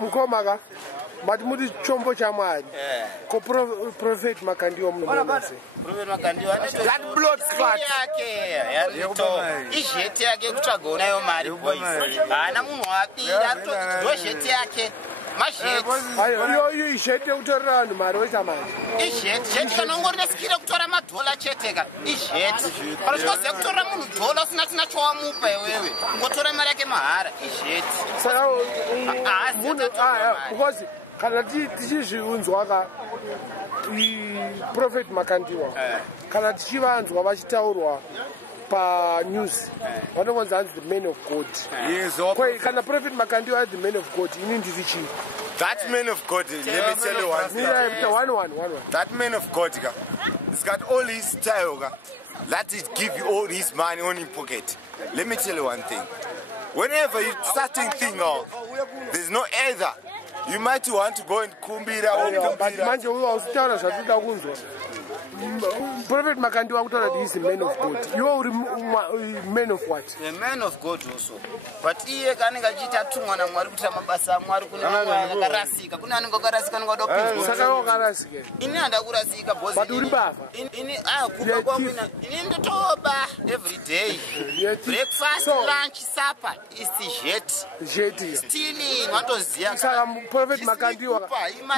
Mukomaka. But mudi chombo cha mwari. Ko Prophet Makandiwa munobase. Prophet Makandiwa that blood clot yake yanito isheti yake kutsvagona yo mari boys. Hana munhu apira to sheti yake. Masheti. Ayo isheti kutorera vanhu mari wechamanje. Isheti kana ngorida sikira kutora madola cheteka. Isheti. Parosikoze kutora munhu dola usina chowamupa iwewe. Ngotora mari yake mahara. Isheti. Saka munhu because kana tichizviunzwa ka Prophet Makandiwa kana tichivanzwa vachitaurwa panews vanongonzi hanzi the man of God. Kana Prophet Makandiwa is the man of God, ini ndiri chii? That man of God, let me tell you one thing. One. That man of God, he's got all his style. Let it give you all his money on his pocket. Let me tell you one thing. Whenever you starting thing out, there's no either. You might want to go and kumbira or but manje uyo usitaura zvatuda kunzwa. Prophet Makandiwa kutaura that he's the man of God. You are man of what? The man of God also. But iye kanenge achiita tumwa naMwari kuita mabasa aMwari kune vakarasika. Kune anenge akarasika nongada kupinzwa. Saka wakarasika. Ini handa kurasika boss. But uri bava. Ini kuba kwangu ini ndotoba every day. Breakfast, lunch, supper is jet. Stealing, watoziya. Saka Prophet Makandiwa.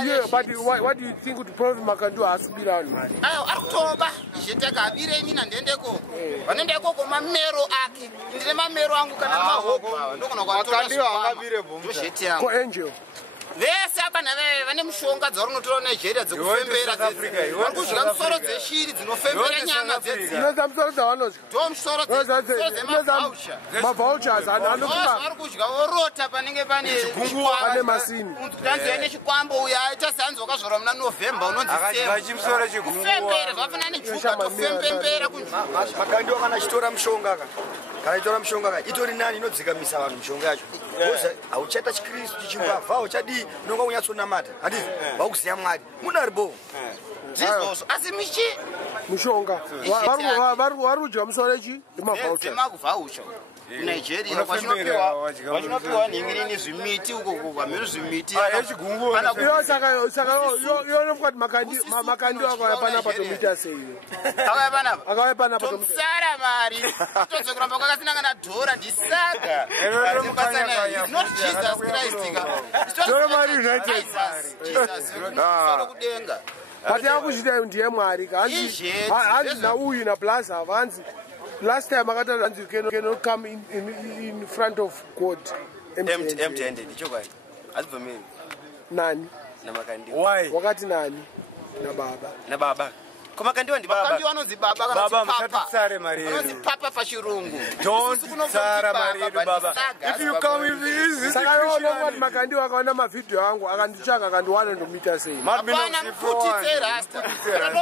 Yeah, but what do you think with Prophet Makandiwa asibira mari? Arikutoba jeteka abire inina ndendeko. Vanendeko kwa mamero ake. Ndine mamero angu kana mahopa. Ndokona kwa Makandiwa angabire bomba. Jeti yangu. Ko angel. Vese apa nave vane mushonga dzarunotora Nigeria dzekufembera dzedzi. Varikudya musoro dzeshiri dzinofembera nyama dzedzi. Inoza musoro dzavanodya. Do musoro dzemavoucher. Mavouchers anokuma. Varikudya vorota panenge pane pane masini. Tanzania nechikwambo uya aita sanzo wakazvora muna November unonzi akadya chimusoro chigungwa. Fembera zvafana nejuka tofembembera kunzvimbo. Makandiwa kana chitora mushonga kana itora mushonga itori nani inodzikamisa vanhu mushonga yacho. Boza auchata chikristu chichimbavha uchadi nonga unyatsonamata. Hadizi vakuziya Mwari. Munaribo. Dzizoso asi michi mushonga. Varikudya musoro chi? Mavoucher. Voucher. Nigeria wachinopiwa nhingirini zvimiti uko kwamiri zvimiti saka yonofukati Makandiwa akauya panapa tomita sei? Akauya panapa tomusara mari todze kuramba kwakasina kana dhora ndisaga not Jesus Christ Jesus kudenga but yakuchita ndiye Mwari hanzi nauyu naplaza hanzi last time I cannot come in front of God empty-handed. Nani? Why? Wakati nani? Na baba. Makandiwa ndi baba. Makandiwa anozi baba kana baba mshatisare maridu. Anozi papa pachirungu. Don't tsara maridu baba. If you come with this saka yona Makandiwa akaona mavideo angu akandichaka akandiwana ndomita sei. Mapana mfutitse rasta.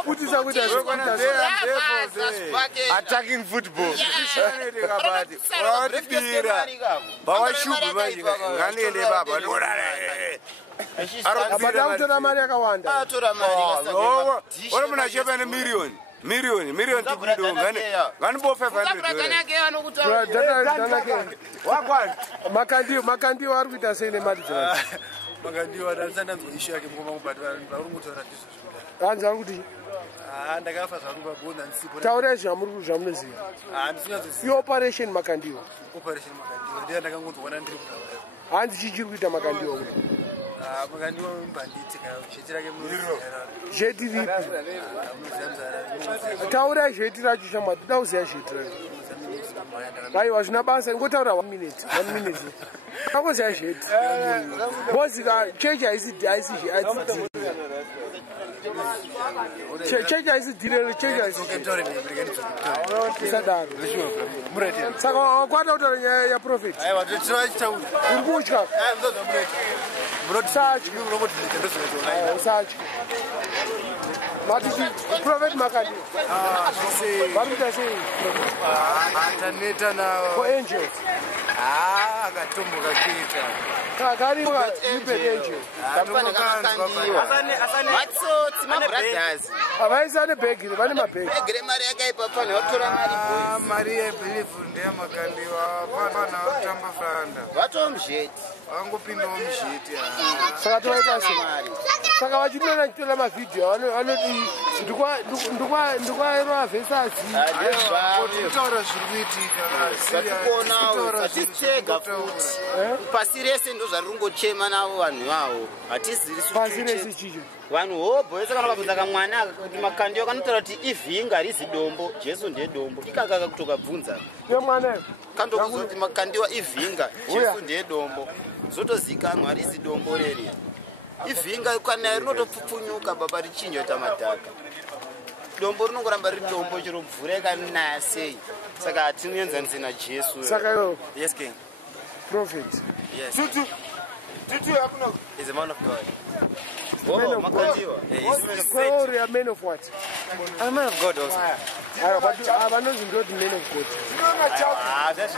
Kutisa kuti attacking football. Bawashubu majika. Ngaliende baba. Abatora mari akawanda. Atora mari. Ora muna chapa na million tukudo ngani bo 500. Makandiwa ari kuita sei nemari dzavo. Makandiwa danzana issue yake mukoma kubata varumutora ndizvo. Hanza kuti ndakafa zvaruba bona nsipo. Taura zvamunoziva. Ndisinazoziva. Operation Makandiwa. Ndiye ndakangozoona ndiri kutaura. Hanzi chichiri kuita Makandiwa kuti. Makandiwa mbanditi kana chitira ke munhu. Jeti vipi? Taura jeti racho chama toda kuziya jeti racho. Aiwa zvina basa ngotaura 1 minute. Kakuziya jeti. Bosi ka chechi chechi aisidhirele sadaro. Saka kwata utaura nyaya ya Prophet. Aiwa tinochitaura. Uri kutya? Sachi. Sachi. Matichi Prophet Makandiwa. Varikuita sei? Antaneta nawo. For angels. Akatomboka kuita. Kari kwa ipe angel. Asane. What's up, my brothers? avaisa nebhegi vane mabhegi egere mari yakaipa pane watora mari boys mari yebhilifu ndeyamakandiwa pana kutamba franda vatomuzheti vangopindawo muzheti saka tovaita sei saka vachinoona chitora mavhidhiyo vanoti ndikwairova vhesasi kutaura zviri kuitika vatikuonawo hatitega futi pasi rese ndo zvari kungochema navo vanhu ivavo hatiziri pasi rese chicho vanhu hobhoesa kana ukabvunza kamwana kuti makandiwa kanotaura kuti ivhinga harizi dombo jesu ndiye dombo ikakaka kutokabvunza iyo mwanayo kandokuza kuti makandiwa ivhinga jesu ndiye dombo zotozikanwa harizi dombo reri ivhinga kana rinotopfupfunyuka baba richinja kuita madhaka dombo rinongoramba riri dombo chero mvura yakanaya sei saka hatinoenzanise najesu saka yo Yes, King. prophet Yes. Tutu hakuna He's a man of God. Oh, makandiwa Glory, a man of what? A man of God also. But I know you the man of God. That's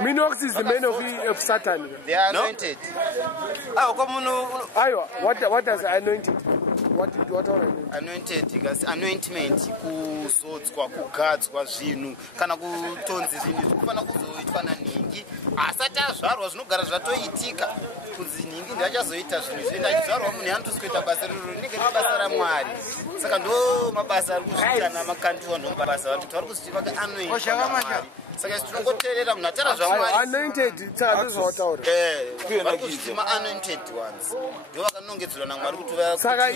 Minox is the man of Satan. they are anointed What does anointed? What are anointed kasi anointment kuzodzwa kugadzwa zvinhu kana kutonzi zvinhu zvikufanira kuzoitwa nanhingi asati azvarwa zvinogara zvatoitika kunzi nhingi ndachazoita zvinhu zvenda achizvarwa munhu anotosi kuita basa riro rinenge riri basa ramwari saka ndo mabasa ari kuzviita namakandiwa ndo mabasa vantu vari kuzvitiva anointed saka tinongoteerera munhu atara zvamwari anointed tsazvautaura vari kuzviti ma-anointed ones ndo vakanongedzerwa namwari kuti saka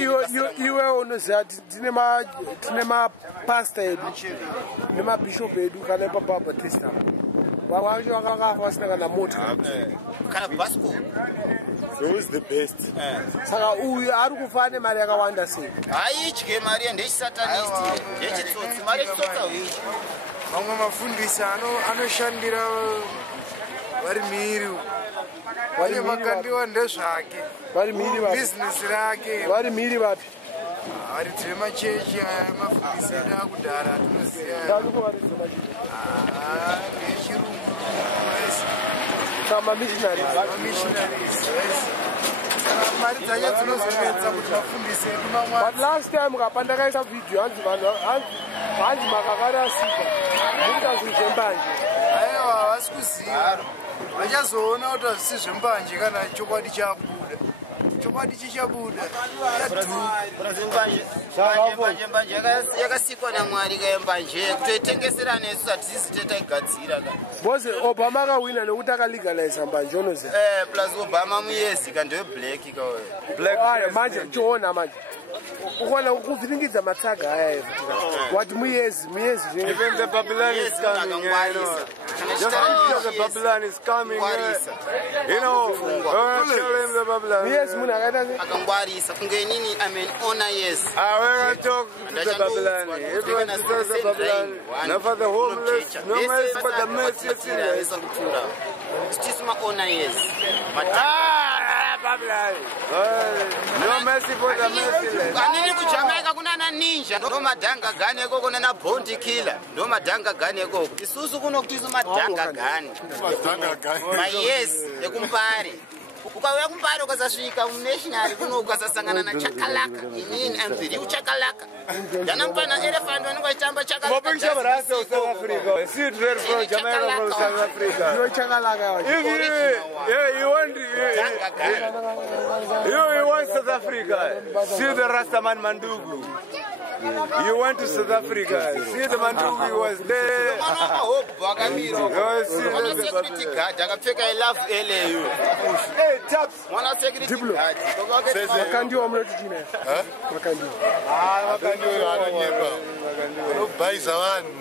iwe unoziva tine mapasta edu nemabhishop edu kana ipabhabhatista vacho vakakafa vasina kana moto kana basco who is the best? Saka uyu ari kufa nemari yakawanda sei haidye mari ndechisatanisti ndechitsotsi mari yechitsotsi hauyi mamwe mafundisi anoshandira vari mhiri vari makandiwa ndezvake vari mhiri vapi bhizinesi rake vari mhiri vapi vari tine machechi mafundisi edu akudhara atinoziva nechirungu saka mamissionaries mari dzacho dzinozopedza kuti mafundisi edu but last time kapandakaisa video hanzi makakarasika muita zvinhu zvembanje aiwa havasi kuziva vachazoona kuti hazvisi zvembanje kana chokwadi chabuda chokwadi chichabuda mbanje yakasikwa namwari kayembanje kutoitengesera nesu hatisizi tetaigadzira bose obama akawina nekuti akalegaliza mbanje unoziva plus obama muyezi kandeweblack aya manje chiona manje ukona kuvhiringidza matsaga aya wati muyezi Even the Babylon is coming. Just until the Babylon is coming. You know, tell him the Babylon. muyezi munhu akaita sei akangwarisa kunge inini amen ona yes I will talk to the Babylon. Everyone says the Babylon. Not for the homeless, no mercy but the mercy of sinners. stisu maona yes Babylon. No mercy for the merciless. anini kujamaica kunana ninja ndo madhanga gani ekoko nana bondi killer ndo madhanga gani ekoko isusu kunokuti madhanga gani mayesi ekumpare ukauya kumpare ukasasvika munationary kuno ukasasangana nachakalaka inini amviriu chakalaka ndanamupana elephant vanenge vachitamba chakalaka You want South Africa? See the Rastaman Mandugu. You went to South Africa. See the Mandugu, he was there. security guard akapfeka ilove LAU Hey, chaps. mwana security Diplo. guard makandiwa munoti china makandiwa Makandiwa anonyepa. Anobhaisa vanhu.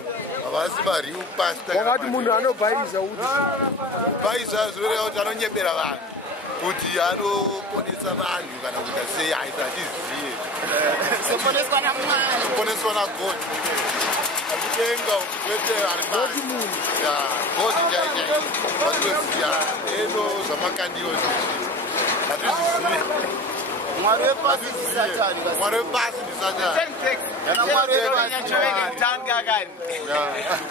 Havasi mariu pasta. wakati munhu anobhayiza kuti Bhaisa zvoreva kuti anonyepera vanhu. Kuti anoponesa vanhu kana kuita sei haisatiziye. soponeswa namwari Kuponeswa naGod. Akutenga kwete ari kuti munhu God chaichai. Vanoziya eno zvamakandiwa zvizvi. Hatizvizivi. Mwari wepasi ndi Satani. Mwari wepasi ndi Satani. Mwari wepasi tanga gani.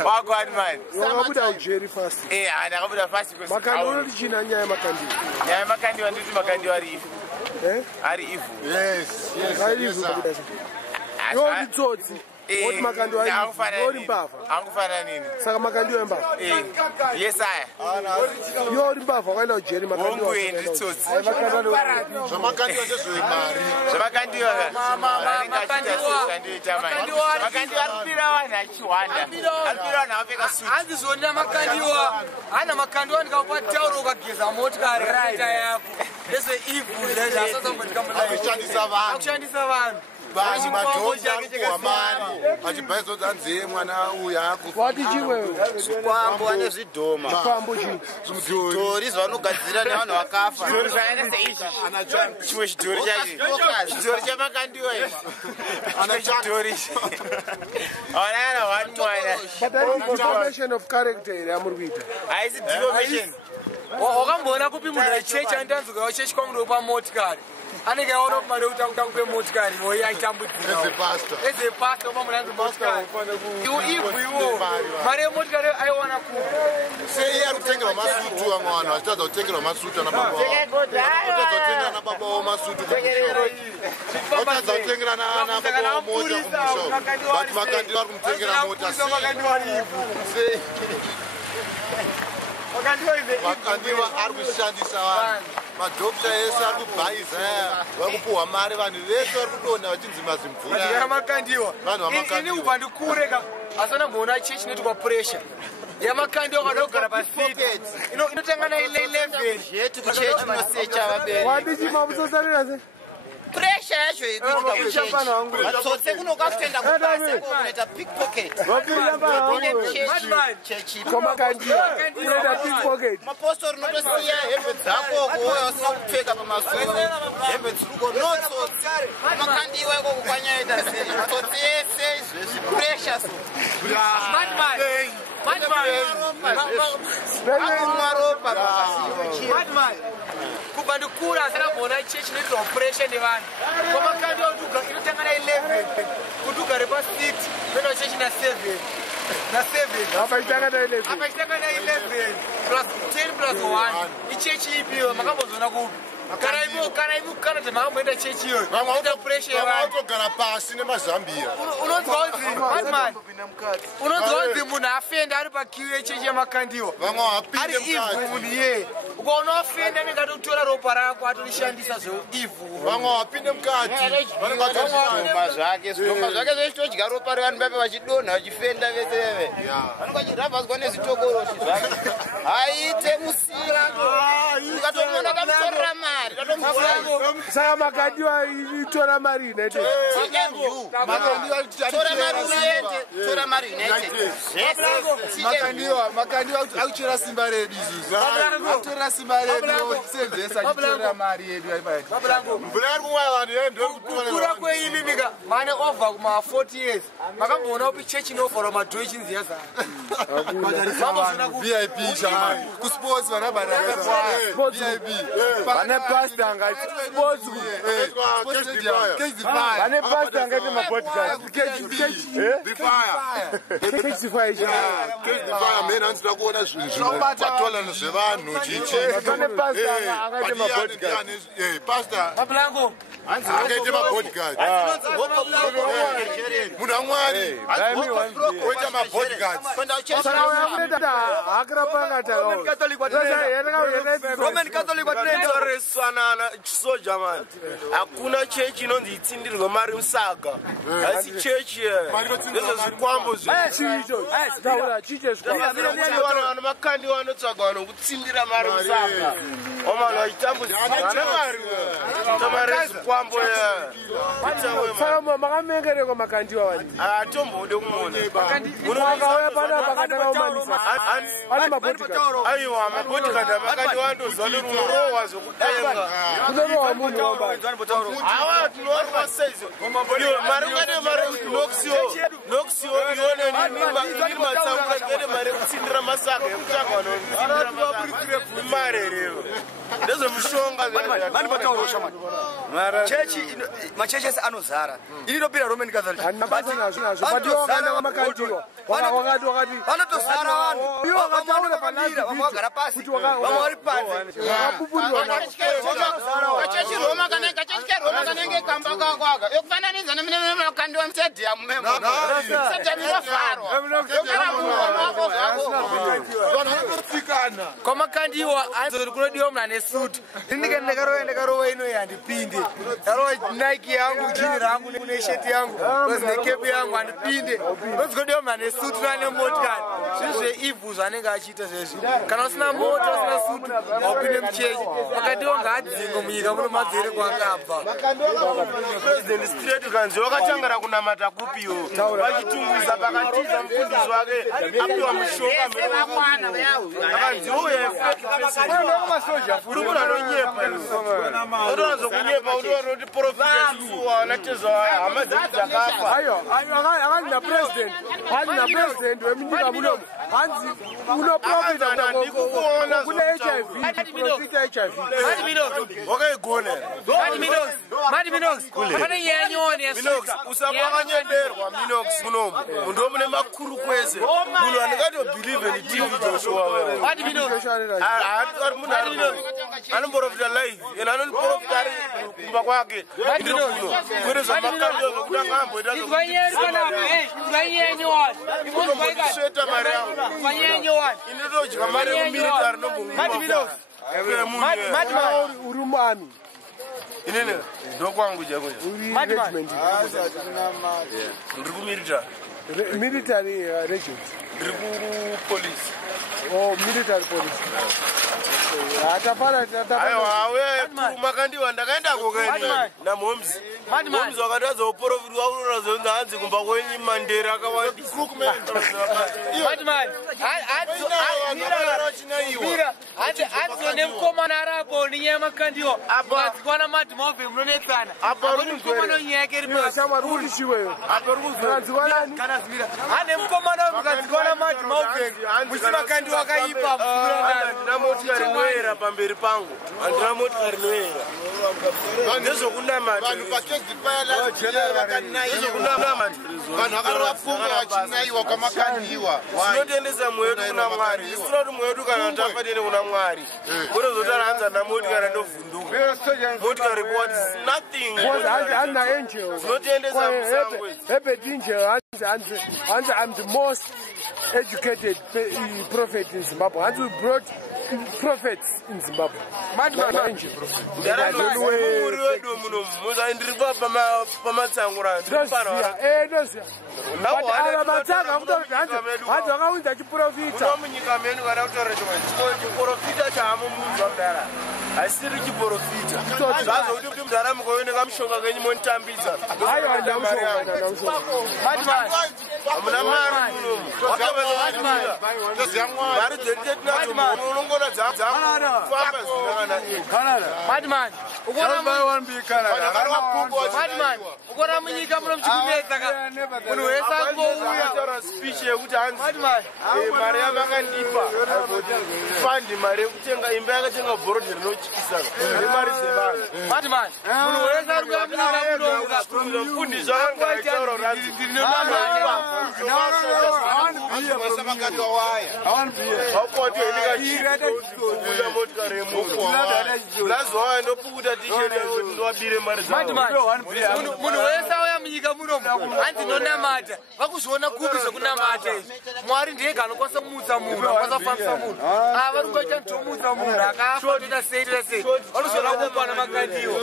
Wagwani man. Wakabuda ujeri fast. Ndakabuda fast because. Makandi lichina nyaya makandi. Nyaya makandi wanditi makandi wari ifu. Ari ifu. Yes. Ari ifu kabuda. Yo nditsotsi. Oti makandi wari ifu. Ori mbava. Angufana nini? Saka makandi wembava. Yes I. Yo ori mbava wakaenda ujeri makandi wari. Wongwe nditsotsi. Zvamakandi wachezvemari. Zvamakandi waka. Makandi waripira vanhu achiwanda. Aripira vanhu apfeka suti. Handizonda makandiwa. Hana makandiwa ndikapa tauro ukageza motikari raita yako. Ndezve ivhu zvasazongotika mudai. Akushandisa vanhu. Vanhu madhodha arikuwa mari. Achibhaizodza anzeye mwana uya ako. Wati chimwe. Kwambo ane zvidhoma. Kwambo chi. Zvidhori zvanogadzira nevanhu vakafa. Zvidhori zvakaita seizvi. Chimwe chidhori chacho. Chidhori chamakandiwa izvi. Ana chidhori. Awana one mwana. But that is deformation of character here amuri kuita. Haisi deformation. Wakamboona kupi munhu achechi andanzwa wachechi kwamuno pamotikari. Anenge aona kuti mari utanga kupe motikari moyo aitambudzira. Eze pastor koma munanzi motikari. Iwo mari motikari aiwana ku. Sei ari kutengerwa masutu amwe vanhu vachitadza kutengerwa masutu ana baba vavo. Vachitadza kutengera ana baba vavo masutu kumusha. Vachitadza kutengera ana baba vavo mota kumusha. But makandi vari kumutengera mota sei. Makandiwa ari kushandisa vanhu. Madhokita ese ari kubhayiza vari kupuhwa mari vanhu vese vari kudonha vachinzi mazimvura. Yamakandiwa. Vanhu vamakandiwa. Ini ubva ndikureka asana mbona chechi netwa pressure. Yamakandiwa kada kugara pasiti. Inotanga na 11 yetu kuchechi nosecha vabereki. Wati chimamusosarira se. Pressure yacho ikuitika kuchechi. Matsotse kunoka kutenda kubasa kunoita pickpocket. Wapinda bana. Chechi. Koma kandiwa. Kunoita pickpocket. Mapostori unotosiya hembe dzako kuoya usina kupfeka pamasoro. Hembe dziriko notsotsi. Makandiwa ikoko kwanyaita sei. Matsotsi ese izvezvi pressure so. Madman. Kubva ndikura asana mbona chechi netwa pressure nevanhu. Koma kandi inotanga na 11 kuti ugare pa6 pena chechi na 7. Na 7. Apa itanga na 11. Apa itanga na 11 plus 10 plus 1. Ichechi ipiwa makambozona kupi. Kana temakamboenda chechi iyoyo. Ita pressure yavanhu. Vanotogara pasi nemazambia. Unonzwa kuti Madman. Unonzwa kuti munhu afenda ari pakiwi yechechi yamakandiwa. Vamwe vapinde Ari ivhu munhu iye. Ukaona wafenda nengati kutora ropa rako atorishandisa zveivhu. Vamwe vapinde mukati. Zvidhoma zvake zvechitodya ropa revanhu vape vachidonha vachifenda veseve. Vanenge vachirabhaswa nezvitokoroshi zvake. Aite musira. Ndikatomuona kamutorera mari. Saka makandiwa itora mari United. Tora mari United. Tora mari United. Makandiwa akuchera simba redu izvozvo. Akutora simba redu senzesa achitora mari yedu aipa. Mvura iri kumwa vanhu yendo kutora. Kukura kweimi nika mane over kuma 40 years. Makamboona kuti chechi inovhara madhoo ichinzi yaza. VIP shamani. Kusports vanabada VIP. Vane pastor angati sports. Vane pastor angati mapodcast. Fire mena ndinoda kuona zvinhu patolana zvevanhu chichi. Vane pastor angati mapodcast. Pastor Mablango. angaite mapodcast. Munhu waMwari oita mapodcast. Saka uyakuita hakurapangata. Roman Catholic watinoresana chisoja man. Hakuna chechi inonzi itsindirwe mari musaga. Asi chechi ndezvo zvikwambo Chicho. Taura chicho zvikwambo. vanhu makandi vanotsvaga vanhu kutsindira mari musaga. Vanhu vachitambudzika mari. Tamari zvikwambo Saka makamengereko makandiwa vanhu. Hatombode kumuona. Munhu akauya pana pakatanga kumanisa. Pane mapodcast. Aiwa mapodcast makandi vandoziva nororohwa zvokutenga. Kunorohwa munhu wamba. Hawa tinorwa saizi. Mari ukade mari nokusiwo ione nini matsaura ngede mari kutsindira masaga ekutanga vanhu kutsindira masaga. Mari revo. ndezvemushonga mani patauro shamani chechi machechi ese anozara ini ndopira Roman Catholic Basi nazvo patiwakana makandiwa wakati vanotozara vanhu iwo wakataura vanhu vagara pasi kuti vamwe vari panze wakapupuriwa kachechi Roma kanenge kamba kakwaga yokufananidza nemakandiwa mustadium memo stadium inovharwa kwamakandiwa anzori kunodiwa munhu ane sutu inike ndakarova inoyi handipinde ndarova Nike yangu jini rangu nesheti yangu kozi nekepu yangu handipinde kozi kunodiwa munhu ane sutu nane motikari zvinhu zveivhu zvanenge achiita zvezvi kana usina moto usina sutu haupinde muchechi makandiwa ngaadzingo munyika muno madzere kwangabva president straight kanzi wakatangara kunamata kupiwo vachitungwisa pakatiza mufundisi wake apiwa mushonga akanzi uye uri kunanonyepa otonazokunyepa utoanoti profitasuwa natezo hama dzedu dzakafa hanzi napresident wemunyika munomu hanzi unoprofita kune HIV wakaigona pane nyaya nyowani yasvika usapakanyenderwa minox munomu munhu omune makuru kwese munhu andikatobhilieve netv joshua anomborofita live and anoniprofita ari kumba kwake ndiri kuno kwere zvamakandio zvokuda ngamboita zvekutisveta mari yangu inotodya mari yemumilitary nombomumwa uri muami inene ndokwangu jako ndiri kumilitary regent ndiri kupolice military police makandiwa ndakaenda kokeni namhomzi momzi wakatadza kuprofitwa unorazonzi hanzi kumba kwenyu mandera akawandisahanzi nemukomana arapo nenyaya yemakandiwa akadzikwana madhimobve munonetsana mukomana wenyaya yake iri ane mukomana mukadzikwana madhimobve muchimakandiwa akaipa handina motikari noera pamberi pangu handina motikari noera nezvokunamata zvinotendesa mwedu kuna mwari zvisina kuti mwedu kana tafatene kuna mwari kurozotara hanzi handina motikari andovhunduka motikari what is nothing zvinotendesa musango I'm the most educated prophet in Zimbabwe. And we brought prophets in Zimbabwe. asiri chiprofita zvazokuti kuti mudharamuka uoneka mushonga kenyu monitambidza hamuna mari mari dzedu tetinadzo unongona dzakufamba ukona munyika muno muchikunetsaka munhu wese angouya speech yekuti hanzi mari yamakandipa fandi mari yekutenga imba yakatenga bhorodhi rinotyisa nemari dzevanhu munhu wese ari kuya munyika muno mufundisi akangaitaura aukwatiendikachiuya motikari yemuazovaya ndopukuta tishedndowabire mari munhu wese auya munyika munomu hanzi nonamata vakuzviona kupi zvekunamata izvi mwari ndiyega anokwanisa kumutsa munhu akwanisa kufambisa munhu vari kungoita nditomutsa munhu akafa toita sei vanozviona kupana makandiwa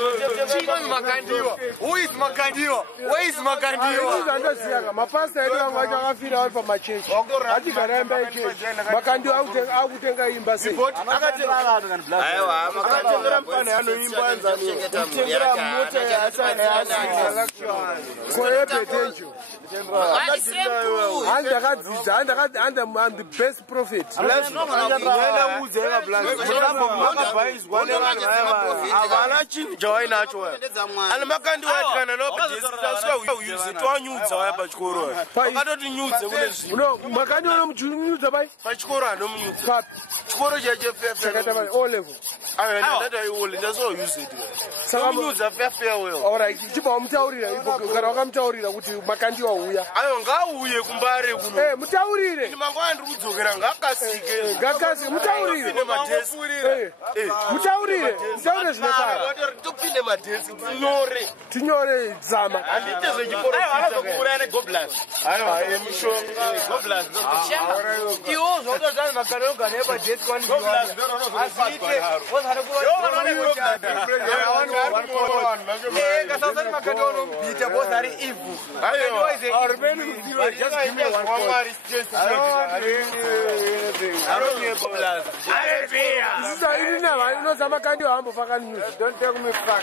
chinonzi makandiwa who is makandiwa where is makandiwa mapasta edu vamwe vacho akafira vari pamachechi hatigara imba yechechi makandiwa akutenga imba sei akatengera mupani anoimba anzani kutengera mota koebetenjo I'm the best prophet. Mutaurire tinyore zama don't tell me fuck.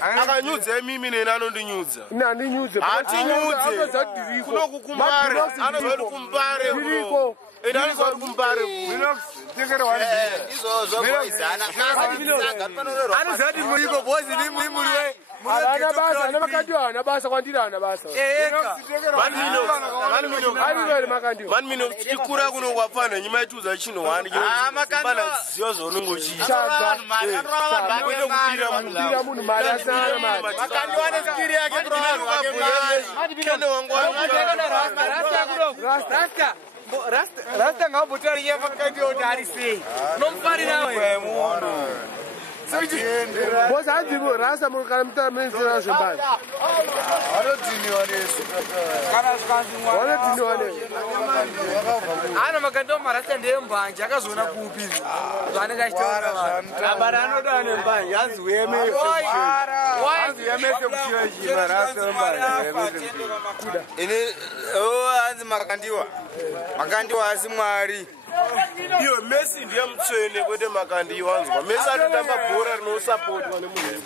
Akanyudze mimi nena anondinyudza. Naninyudze. Atinyudze. Kunokukumbare. Anozoti kumbare. Viriko. Anozoti kumbare. Izozvo boizana. Anozoti muriko bozi nimuriwe. Ana basa kwandirana basa. Mani tikura kuno kwapana nyima yetuza chino wani. Bana ziyozo nungochi. Kupira munhu mari asana mari. Makandiwane skiri yake bro. Rasta ngabutari yeva kandio dari sei. Nomfari nawe. Boss hadigo rasa mukana mtamenzira zvembali. Ana makando marasta ndembanje akazona kupi. Vana kachitara vanhu. Abara anoda nembanje azuyeme. Azuyeme sekuchira rasta mbanje. Ine anzi makandiwa. Makandiwa azimwari. Iyo Messi ndiye mtswene kwete makandiwa wanzwa. Messi atotamba bhora rino support wane munhu.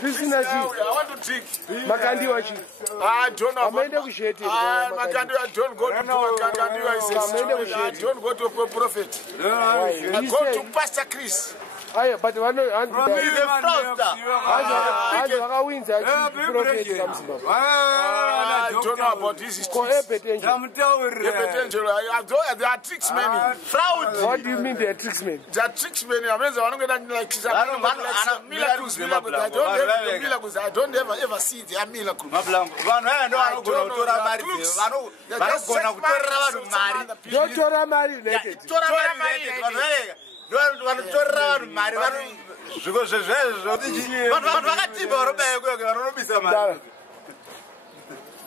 Freestyle. I want to drink. Makandiwa chi. I don't know. Amaende kusheti. Makandiwa don't go to Makandiwa is don't go to a prophet. I go to Pastor Chris. Aya, but one He's a fraudster. wakawinza prophet kamsimba. I don't know about this. There are tricks many. Fraud. What do you mean there are tricks many? There are tricks many. I don't ever see their miracles. Don't tora mari naked.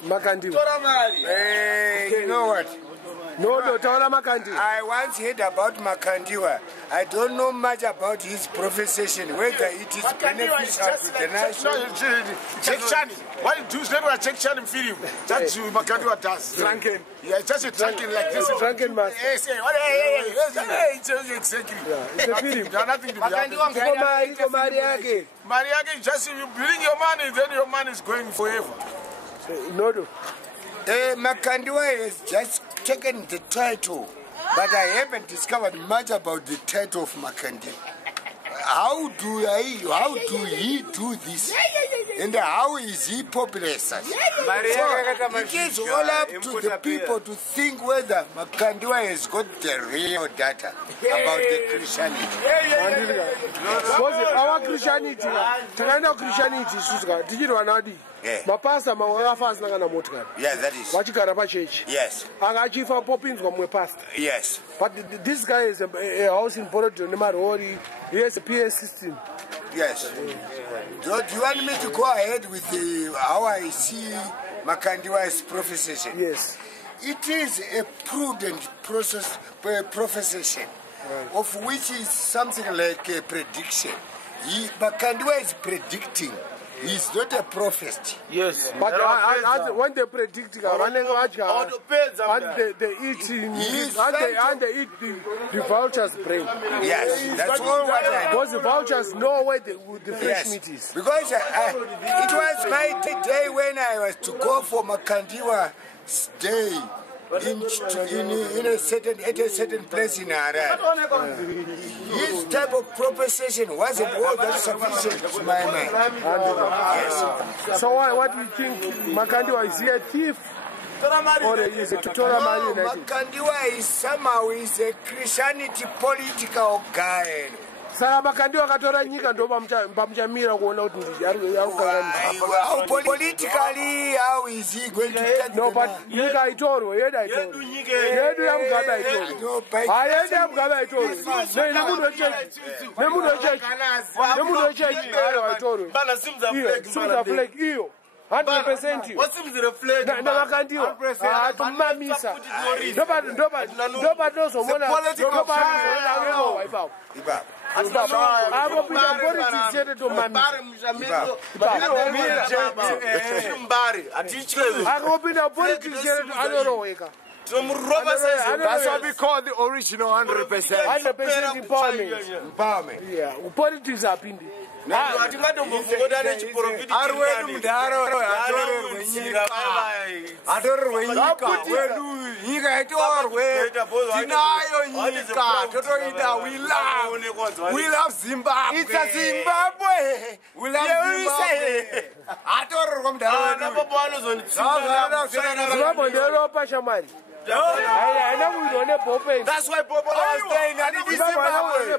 Makandiwa. You know what? No, Taura Makandiwa. I once heard about Makandiwa. I don't know much about his profession, whether it is beneficial to the nation. Check Chani. What you do is never check Chani film. That's what Makandiwa does. Drunken. Yeah, just a drunken like this. Drunken master. Yes, exactly. It's a film. There's nothing to be done. Mariage, just if you bring your money, then your money is going forever. No. Makandiwa has just taken the title, but I haven't discovered much about the title of Makandiwa. How do he do this? And how is he popular? So it is all up to the people to think whether Makandiwa has got the real data about the Christianity. Our Christianity, Christianity, did you know? Mapasa mawafans nangana motka. Yes, that is. Wachikara pa church. Yes. Angachifa popins kwa mwe pastor. Yes. But this guy is a house in Poroto, Nemarori. He has a PS system. Yes. Do you want me to go ahead with how I see Makandiwa's profession? Yes. It is a prudent profession, of which is something like a prediction. Makandiwa is predicting He's not a prophet. Yes. But when they predict, they eat the vulture's brain. Yes, that's all what I know. Because the vultures know where the fresh meat is. Because it was my day when I was to go for Makandiwa's day in a certain place in Harare. His type of proposition wasn't all that sufficient to my mind. Yes. So what do you think? Makandiwa, is he a thief? Or is it Torah no, Makandiwa is somehow is a Christianity political guy. Sara Makandiwa katora nyika ndo pamuchamira kuona kuti politically how is he going to take no but nyika itorwe yedu ya Mugabe itorwe yedu ya Mugabe itorwe nemunhu wechechi ayo itorwe simza flag iyo 100% Makandiwa atumamisa ndoba tozomona akopinda politics chete akopinda politics chete anoroweka. That's what we call the original 100% empowerment. Yeah, politics apindi. We love Zimbabwe. It's a Zimbabwe. We love Zimbabwe. That's why Bobo was saying that it is Zimbabwe.